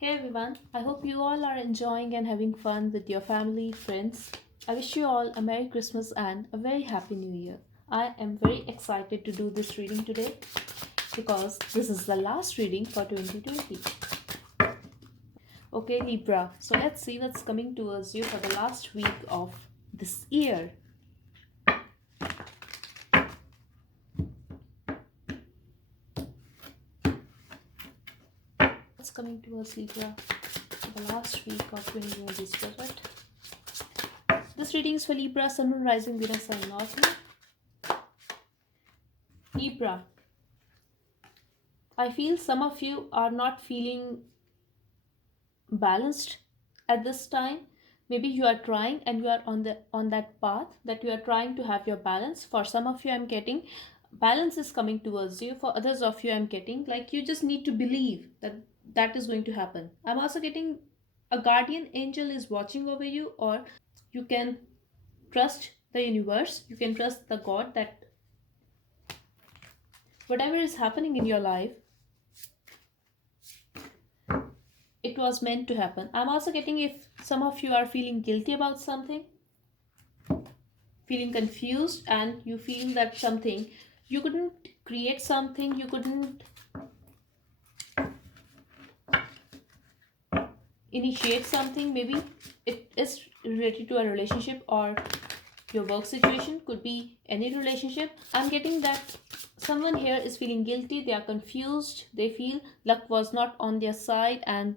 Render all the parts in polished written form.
Hey everyone, I hope you all are enjoying and having fun with your family, friends. I wish you all a Merry Christmas and a very Happy New Year. I am very excited to do this reading today because this is the last reading for 2020. Okay, Libra, so let's see what's coming towards you for the last week of this year. What's coming towards Libra for the last week of 2020 spirit? This reading is for Libra, Sun, Moon, Rising, Venus, and North Node. Libra, I feel some of you are not feeling balanced at this time. Maybe you are trying and you are on that path that you are trying to have your balance. For some of you I'm getting balance is coming towards you. For others of you I'm getting like you just need to believe that that is going to happen. I'm also getting a guardian angel is watching over you, or you can trust the universe, you can trust the god that whatever is happening in your life, it was meant to happen. I'm also getting if some of you are feeling guilty about something, feeling confused, and you feel that something you couldn't create, something you couldn't initiate, something maybe it is related to a relationship or your work situation, could be any relationship. I'm getting that someone here is feeling guilty, they are confused, they feel luck was not on their side and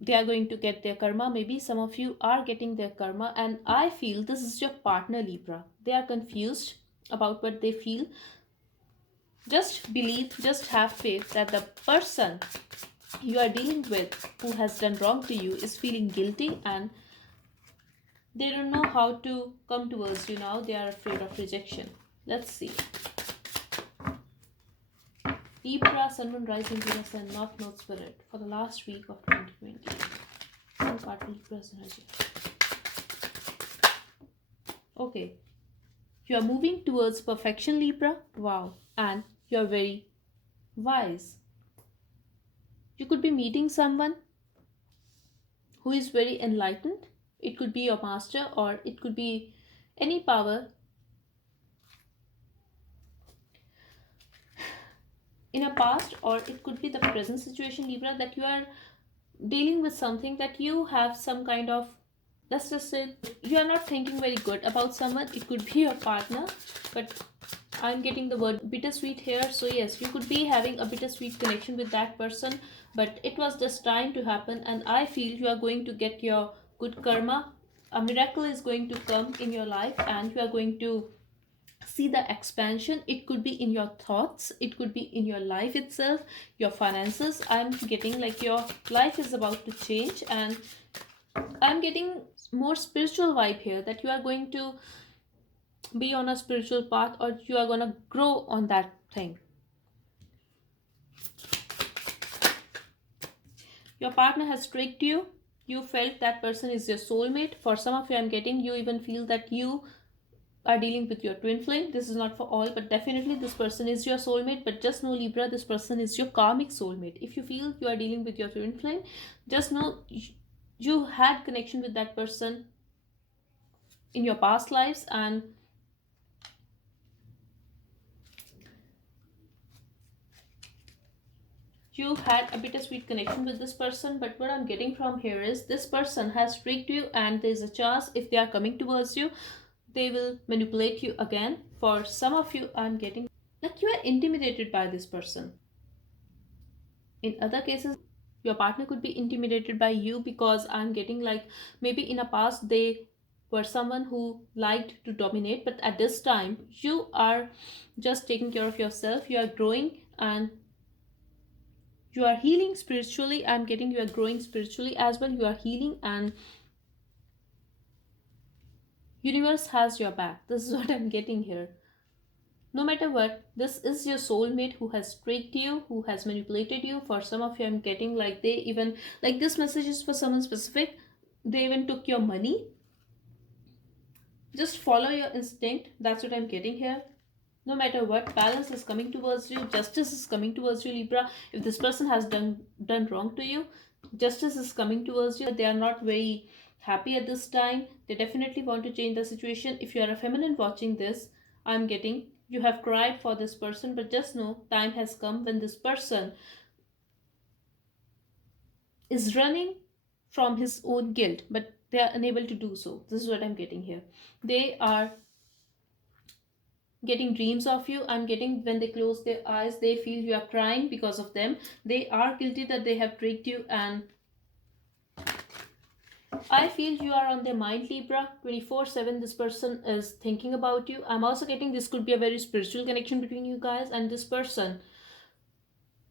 they are going to get their karma. Maybe some of you are getting their karma, and I feel this is your partner, Libra. They are confused about what they feel. Just believe, just have faith that the person you are dealing with who has done wrong to you is feeling guilty and they don't know how to come towards you now. They are afraid of rejection. Let's see. Libra, Sun, Moon, Rising, Venus, and North Node Spirit for the last week of 2020. One card for Libra's energy. Okay. You are moving towards perfection, Libra. Wow. And you are very wise. You could be meeting someone who is very enlightened. It could be your master or it could be any power in a past, or it could be the present situation, Libra, that you are dealing with something that you have some kind of, let's just say, you are not thinking very good about someone. It could be your partner, but I'm getting the word bittersweet here. So yes, you could be having a bittersweet connection with that person, but it was just time to happen, and I feel you are going to get your good karma. A miracle is going to come in your life, and you are going to see the expansion. It could be in your thoughts, it could be in your life itself, your finances. I'm getting like your life is about to change, and I'm getting more spiritual vibe here, that you are going to be on a spiritual path, or you are going to grow on that thing. Your partner has tricked you. You felt that person is your soulmate. For some of you I'm getting you even feel that you are dealing with your twin flame. This is not for all, but definitely this person is your soulmate. But just know, Libra, this person is your karmic soulmate. If you feel you are dealing with your twin flame, just know you had connection with that person in your past lives, and you had a bittersweet connection with this person. But what I'm getting from here is this person has tricked you, and there's a chance if they are coming towards you, they will manipulate you again. For some of you I'm getting like you are intimidated by this person. In other cases, your partner could be intimidated by you, because I'm getting like maybe in a past they were someone who liked to dominate, but at this time you are just taking care of yourself, you are growing, and you are healing spiritually. I'm getting you are growing spiritually as well, you are healing, and universe has your back. This is what I'm getting here. No matter what, this is your soulmate who has tricked you, who has manipulated you. For some of you I'm getting like they even, like this message is for someone specific, they even took your money. Just follow your instinct. That's what I'm getting here. No matter what, balance is coming towards you, justice is coming towards you, Libra. If this person has done wrong to you, Justice is coming towards you. They are not very happy at this time. They definitely want to change the situation. If you are a feminine watching this, I'm getting you have cried for this person, but just know time has come when this person is running from his own guilt, but they are unable to do so. This is what I'm getting here. They are getting dreams of you. I'm getting when they close their eyes, they feel you are crying because of them. They are guilty that they have tricked you, and I feel you are on their mind, Libra. 24/7, this person is thinking about you. I'm also getting this could be a very spiritual connection between you guys, and this person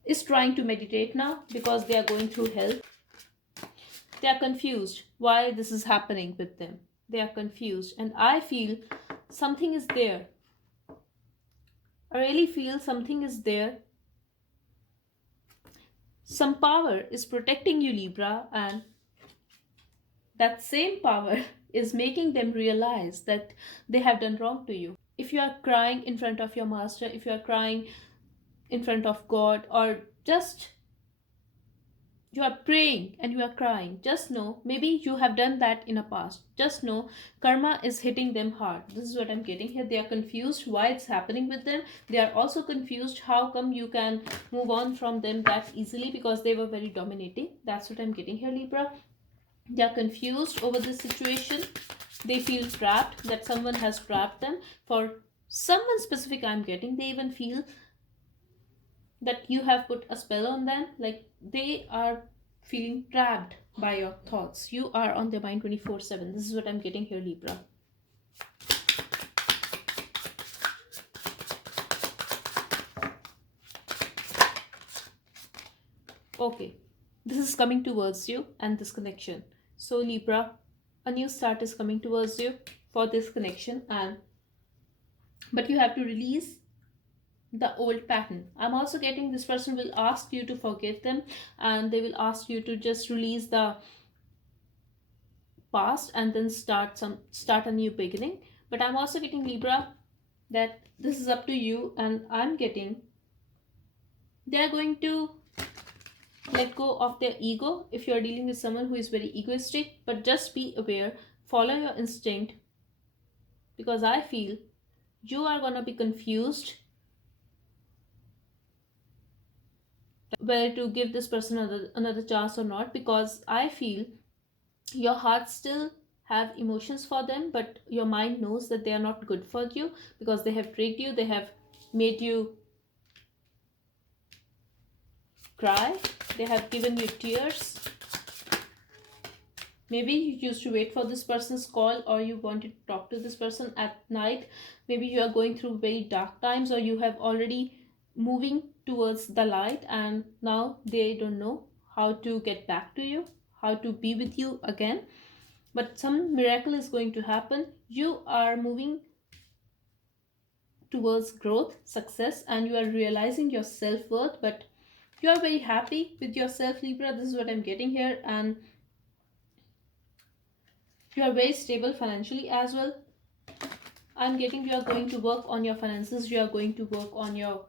is trying to meditate now because they are going through hell. They are confused why this is happening with them. They are confused, and I feel something is there. I really feel something is there. Some power is protecting you, Libra, and that same power is making them realize that they have done wrong to you. If you are crying in front of your master, if you are crying in front of God, or just you are praying and you are crying, just know maybe you have done that in a past. Just know karma is hitting them hard. This is what I'm getting here. They are confused why it's happening with them. They are also confused how come you can move on from them that easily, because they were very dominating. That's what I'm getting here, Libra. They are confused over this situation. They feel trapped, that someone has trapped them. For someone specific, I'm getting, they even feel that you have put a spell on them. Like they are feeling trapped by your thoughts. You are on their mind 24/7. This is what I'm getting here, Libra. Okay, this is coming towards you and this connection. So, Libra, a new start is coming towards you for this connection, and but you have to release the old pattern. I'm also getting this person will ask you to forgive them, and they will ask you to just release the past and then start a new beginning. But I'm also getting, Libra, that this is up to you, and I'm getting they are going to let go of their ego if you are dealing with someone who is very egoistic. But just be aware, follow your instinct, because I feel you are gonna be confused whether to give this person another chance or not, because I feel your heart still have emotions for them, but your mind knows that they are not good for you because they have tricked you, they have made you cry, they have given you tears. Maybe you used to wait for this person's call, or you wanted to talk to this person at night. Maybe you are going through very dark times, or you have already moving towards the light, and now they don't know how to get back to you, how to be with you again. But some miracle is going to happen. You are moving towards growth, success, and you are realizing your self-worth. But you are very happy with yourself, Libra. This is what I'm getting here. And you are very stable financially as well. I'm getting you are going to work on your finances, you are going to work on your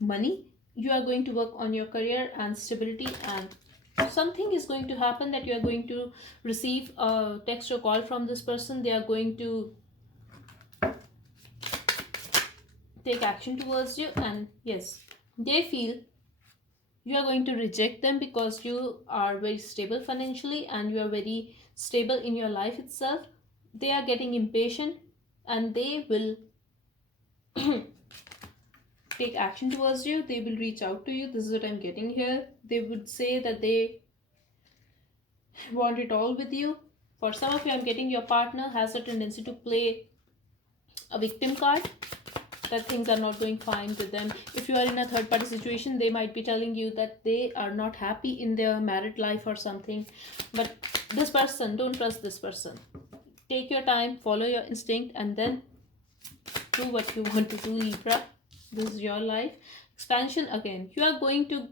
money, you are going to work on your career and stability, and something is going to happen that you are going to receive a text or call from this person. They are going to take action towards you, and yes, they feel you are going to reject them because you are very stable financially and you are very stable in your life itself. They are getting impatient, and they will take action towards you. They will reach out to you. This is what I'm getting here. They would say that they want it all with you. For some of you, I'm getting your partner has a tendency to play a victim card, that things are not going fine with them. If you are in a third party situation, they might be telling you that they are not happy in their married life or something. But this person, don't trust this person. Take your time, follow your instinct, and then do what you want to do, Libra. This is your life. Expansion again. You are going to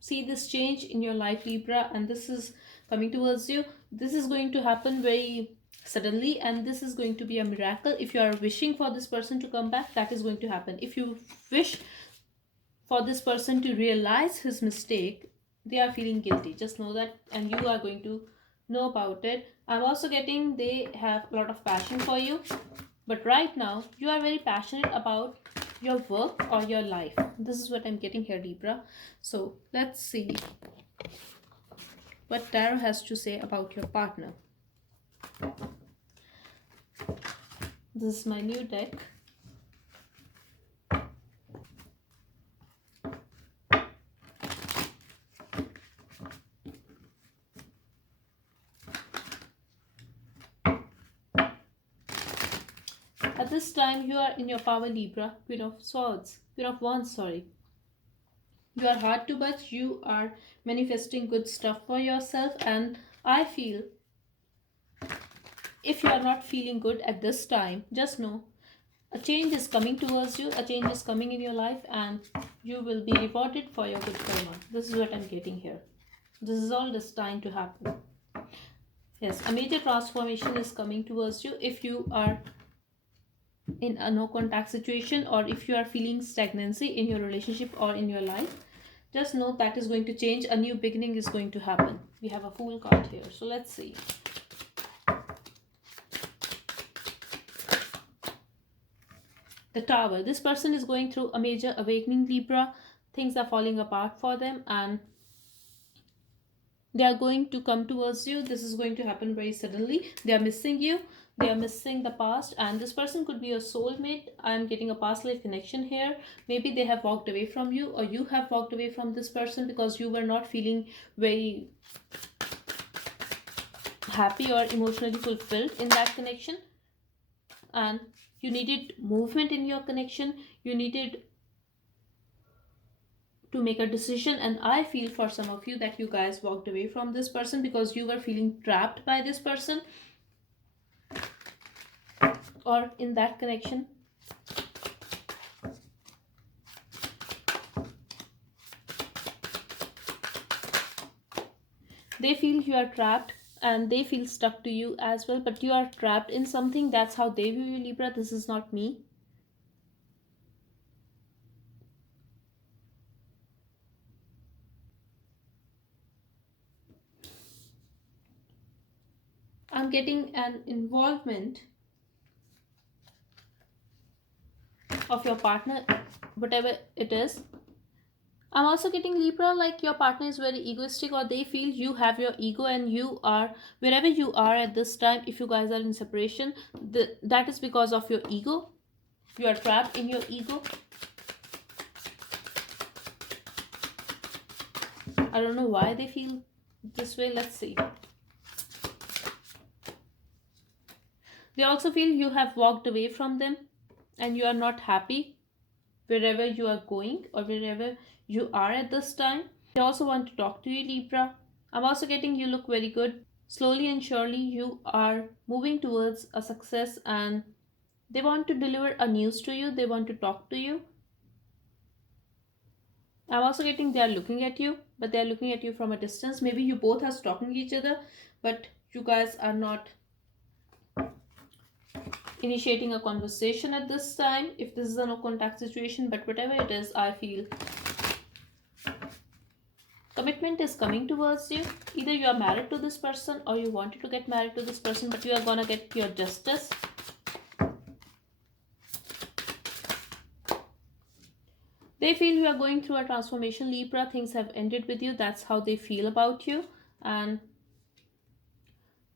see this change in your life, Libra, and this is coming towards you. This is going to happen very suddenly, and this is going to be a miracle. If you are wishing for this person to come back, that is going to happen. If you wish for this person to realize his mistake, they are feeling guilty. Just know that, and you are going to know about it. I'm also getting they have a lot of passion for you, but right now you are very passionate about your work or your life. This is what I'm getting here, Libra. So let's see what tarot has to say about your partner. This is my new deck. At this time, you are in your power, Libra. Queen of Swords. Queen of Wands, sorry. You are hard to budge. You are manifesting good stuff for yourself. And I feel if you are not feeling good at this time, just know a change is coming towards you. A change is coming in your life. And you will be rewarded for your good karma. This is what I'm getting here. This is all destined to happen. Yes, a major transformation is coming towards you if you are in a no contact situation, or if you are feeling stagnancy in your relationship or in your life. Just know that is going to change. A new beginning is going to happen. We have a Fool card here, so let's see. The Tower. This person is going through a major awakening, Libra. Things are falling apart for them and they are going to come towards you. This is going to happen very suddenly. They are missing you. They are missing the past, and this person could be your soulmate. I am getting a past life connection here. Maybe they have walked away from you, or you have walked away from this person because you were not feeling very happy or emotionally fulfilled in that connection, and you needed movement in your connection. You needed to make a decision, and I feel for some of you that you guys walked away from this person because you were feeling trapped by this person or in that connection. They feel you are trapped and they feel stuck to you as well, but you are trapped in something. That's how they view you, Libra. This is not me. I'm getting an involvement of your partner, whatever it is. I'm also getting, Libra, like your partner is very egoistic, or they feel you have your ego and you are wherever you are at this time. If you guys are in separation, that is because of your ego. You are trapped in your ego. I don't know why they feel this way. Let's see. They also feel you have walked away from them and you are not happy wherever you are going or wherever you are at this time. They also want to talk to you, Libra. I'm also getting you look very good. Slowly and surely you are moving towards a success, and they want to deliver a news to you. They want to talk to you. I'm also getting they are looking at you, but they are looking at you from a distance. Maybe you both are stalking each other, but you guys are not initiating a conversation at this time, if this is a no contact situation. But whatever it is, I feel commitment is coming towards you. Either you are married to this person or you wanted to get married to this person, but you are gonna get your justice. They feel you are going through a transformation, Libra. Things have ended with you. That's how they feel about you. And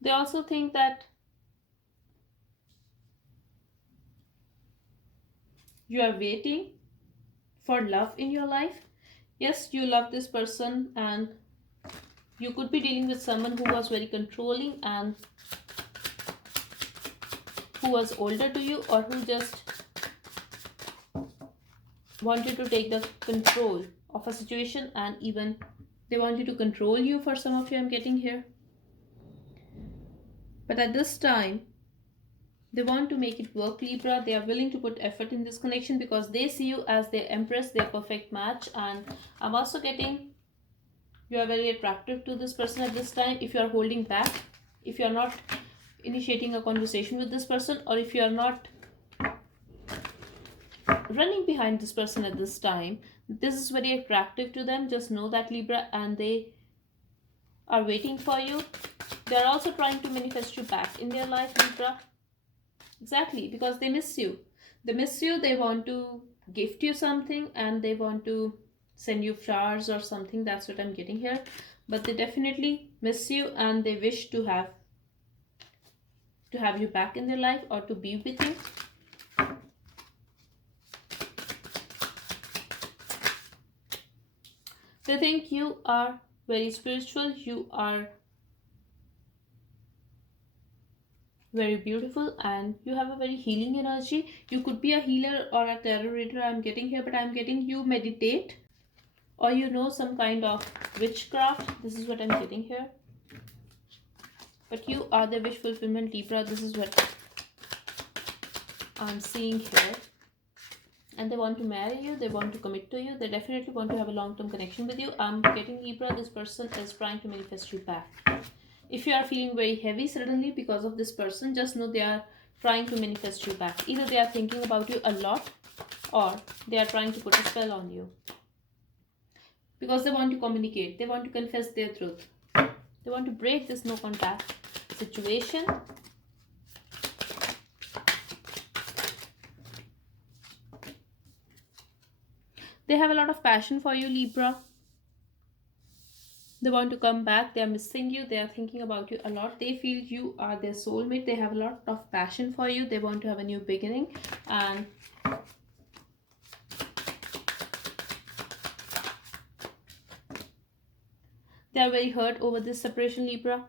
they also think that you are waiting for love in your life. Yes, you love this person, and you could be dealing with someone who was very controlling and who was older to you, or who just wanted to take the control of a situation, and even they wanted to control you. For some of you, I'm getting here. But at this time, they want to make it work, Libra. They are willing to put effort in this connection because they see you as their empress, their perfect match. And I'm also getting you are very attractive to this person at this time. If you are holding back, if you are not initiating a conversation with this person, or if you are not running behind this person at this time. This is very attractive to them, just know that, Libra, and they are waiting for you. They are also trying to manifest you back in their life, Libra. Exactly, because they miss you. They miss you, they want to gift you something, and they want to send you flowers or something. That's what I'm getting here. But they definitely miss you, and they wish to have you back in their life or to be with you. They think you are very spiritual, you are very beautiful, and you have a very healing energy. You could be a healer or a tarot reader, I'm getting here, but I'm getting you meditate, or you know some kind of witchcraft. This is what I'm getting here. But you are the wish fulfillment, Libra. This is what I'm seeing here. And they want to marry you, they want to commit to you, they definitely want to have a long-term connection with you. I'm getting, Libra, this person is trying to manifest you back. If you are feeling very heavy suddenly because of this person, just know they are trying to manifest you back. Either they are thinking about you a lot, or they are trying to put a spell on you. Because they want to communicate, they want to confess their truth. They want to break this no contact situation. They have a lot of passion for you, Libra. They want to come back, they are missing you, they are thinking about you a lot, they feel you are their soulmate, they have a lot of passion for you, they want to have a new beginning, and they are very hurt over this separation, Libra.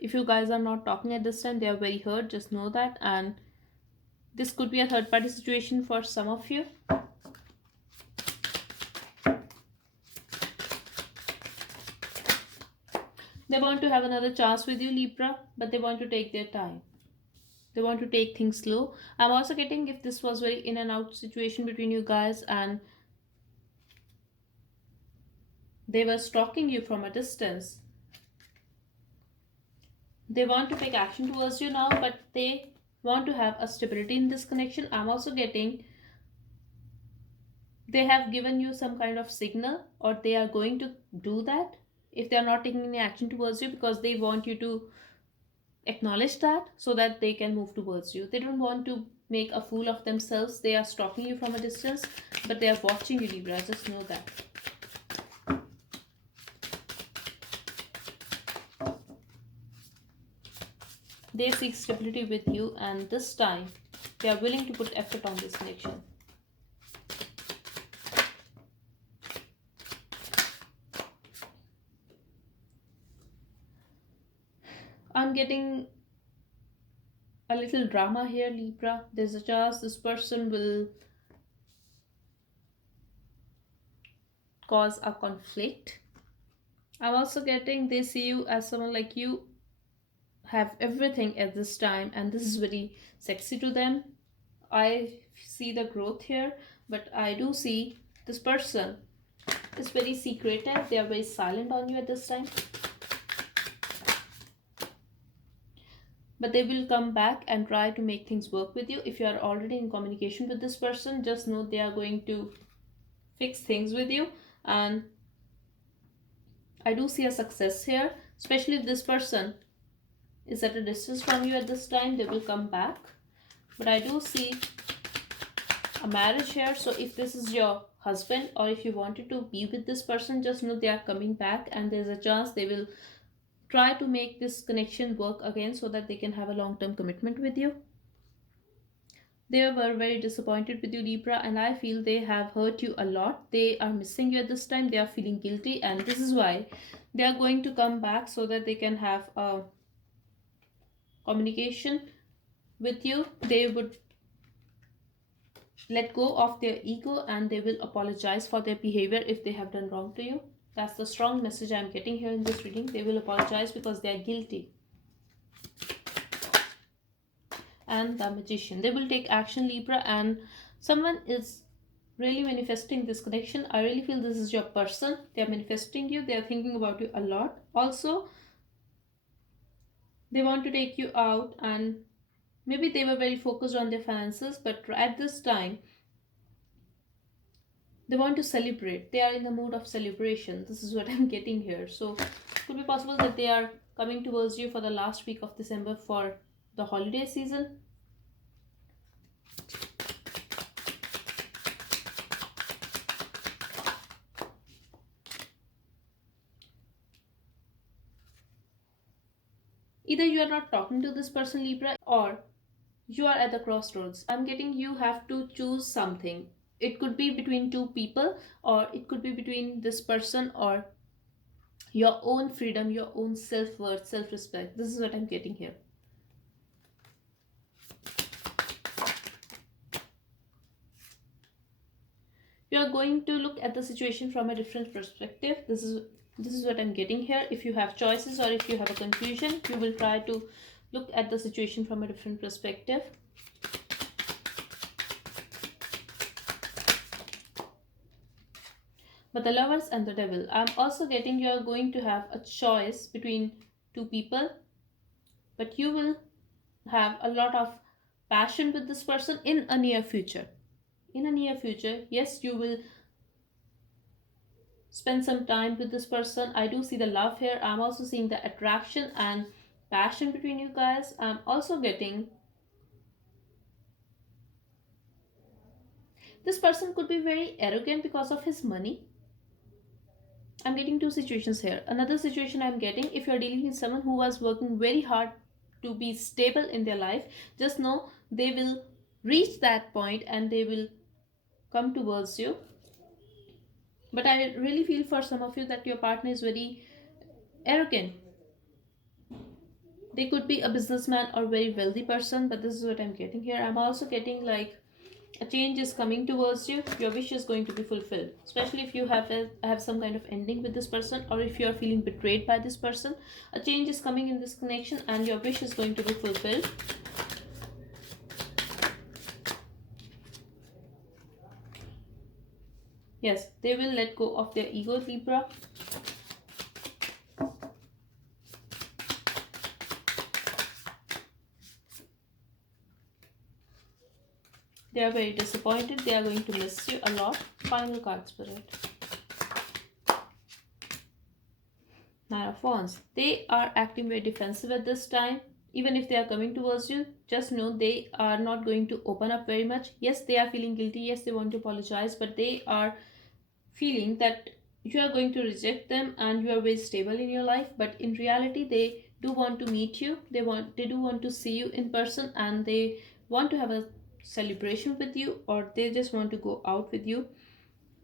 If you guys are not talking at this time, they are very hurt, just know that. And this could be a third party situation for some of you. They want to have another chance with you, Libra, but they want to take their time. They want to take things slow. I'm also getting, if this was very in and out situation between you guys and they were stalking you from a distance, they want to take action towards you now, but they want to have a stability in this connection. I'm also getting they have given you some kind of signal, or they are going to do that if they are not taking any action towards you, because they want you to acknowledge that so that they can move towards you. They don't want to make a fool of themselves. They are stalking you from a distance, but they are watching you, Libra. Just know that. They seek stability with you, and this time they are willing to put effort on this connection. I'm getting a little drama here, Libra. There's a chance this person will cause a conflict. I'm also getting they see you as someone like you have everything at this time, and this is very sexy to them. I see the growth here, but I do see this person is very secretive. They are very silent on you at this time. But they will come back and try to make things work with you. If you are already in communication with this person, just know they are going to fix things with you. And I do see a success here, especially if this person is at a distance from you at this time, they will come back. But I do see a marriage here. So if this is your husband, or if you wanted to be with this person, just know they are coming back, and there's a chance they will try to make this connection work again so that they can have a long-term commitment with you. They were very disappointed with you, Libra, and I feel they have hurt you a lot. They are missing you at this time. They are feeling guilty, and this is why they are going to come back so that they can have a communication with you. They would let go of their ego, and they will apologize for their behavior if they have done wrong to you. That's the strong message I'm getting here in this reading. They will apologize because they are guilty. And the Magician, they will take action, Libra, and someone is really manifesting this connection. I really feel this is your person. They are manifesting you, they are thinking about you a lot. Also, they want to take you out, and maybe they were very focused on their finances, but at this time They want to celebrate. They are in the mood of celebration. This is what I'm getting here. So it could be possible that they are coming towards you for the last week of December for the holiday season. Either you are not talking to this person, Libra, or you are at the crossroads. I'm getting you have to choose something. It could be between two people, or it could be between this person or your own freedom, your own self-worth, self-respect. This is what I'm getting here. You are going to look at the situation from a different perspective. This is what I'm getting here. If you have choices or if you have a confusion, you will try to look at the situation from a different perspective. But the Lovers and the Devil, I'm also getting you are going to have a choice between two people, but you will have a lot of passion with this person in a near future. In a near future, yes, you will spend some time with this person. I do see the love here. I'm also seeing the attraction and passion between you guys. I'm also getting this person could be very arrogant because of his money. I'm getting two situations here. Another situation I'm getting, if you're dealing with someone who was working very hard to be stable in their life, just know they will reach that point and they will come towards you. But I really feel for some of you that your partner is very arrogant. They could be a businessman or very wealthy person, but this is what I'm getting here. I'm also getting like a change is coming towards you. Your wish is going to be fulfilled, especially if you have some kind of ending with this person, or if you are feeling betrayed by this person. A change is coming in this connection and your wish is going to be fulfilled. Yes, they will let go of their ego, Libra. They are very disappointed. They are going to miss you a lot. Final card, Spirit. Nine of Wands. They are acting very defensive at this time. Even if they are coming towards you, just know they are not going to open up very much. Yes, they are feeling guilty. Yes, they want to apologize, but they are feeling that you are going to reject them and you are very stable in your life. But in reality, they do want to meet you. They do want to see you in person, and they want to have a celebration with you, or they just want to go out with you.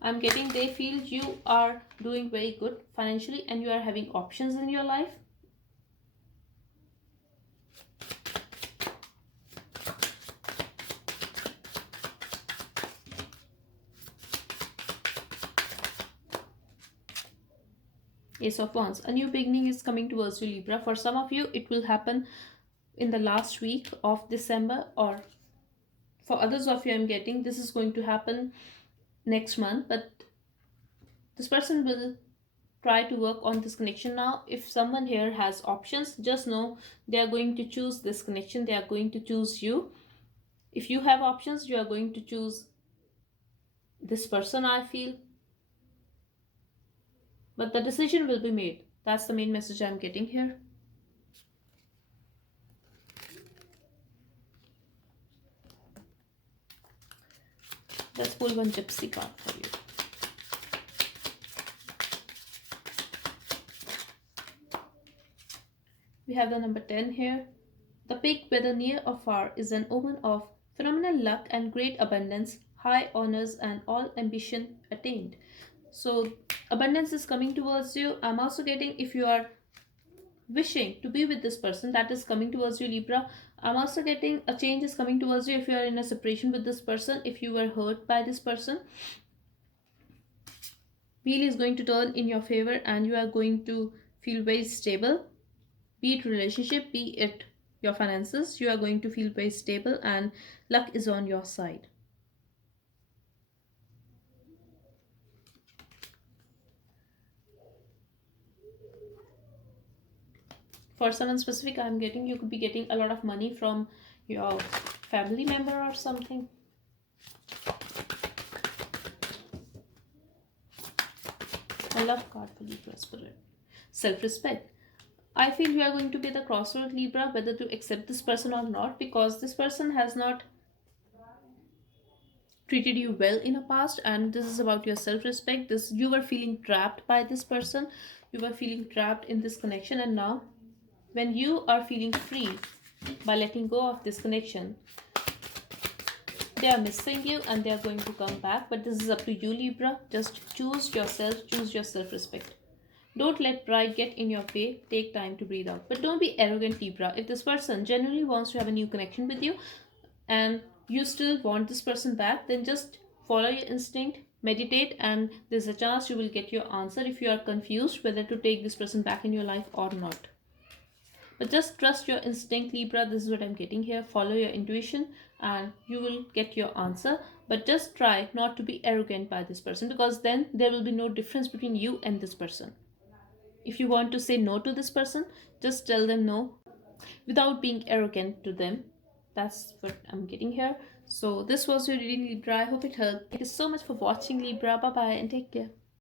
I'm getting they feel you are doing very good financially and you are having options in your life. Ace of Wands. A new beginning is coming towards you, Libra. For some of you, it will happen in the last week of December, or for others of you, I'm getting this is going to happen next month. But this person will try to work on this connection now. If someone here has options, just know they are going to choose this connection. They are going to choose you. If you have options, you are going to choose this person, I feel. But the decision will be made. That's the main message I'm getting here. Let's pull one gypsy card for you. We have the number 10 here. The pig, whether near or far, is an omen of phenomenal luck and great abundance, high honors, and all ambition attained. So abundance is coming towards you. I'm also getting if you are wishing to be with this person, that is coming towards you, Libra. I'm also getting a change is coming towards you if you are in a separation with this person. If you were hurt by this person, wheel is going to turn in your favor and you are going to feel very stable. Be it relationship, be it your finances, you are going to feel very stable and luck is on your side. For someone specific, I'm getting you could be getting a lot of money from your family member or something. Love card for Libra spirit. Self-respect. I feel you are going to be the crossroad, Libra, whether to accept this person or not, because this person has not treated you well in the past, and this is about your self-respect. This, you were feeling trapped by this person, you were feeling trapped in this connection, and now when you are feeling free by letting go of this connection, they are missing you and they are going to come back. But this is up to you, Libra. Just choose yourself, choose your self-respect. Don't let pride get in your way. Take time to breathe out. But don't be arrogant, Libra. If this person genuinely wants to have a new connection with you and you still want this person back, then just follow your instinct, meditate, and there's a chance you will get your answer if you are confused whether to take this person back in your life or not. But just trust your instinct, Libra. This is what I'm getting here. Follow your intuition and you will get your answer. But just try not to be arrogant by this person, because then there will be no difference between you and this person. If you want to say no to this person, just tell them no without being arrogant to them. That's what I'm getting here. So this was your reading, Libra. I hope it helped. Thank you so much for watching, Libra. Bye bye and take care.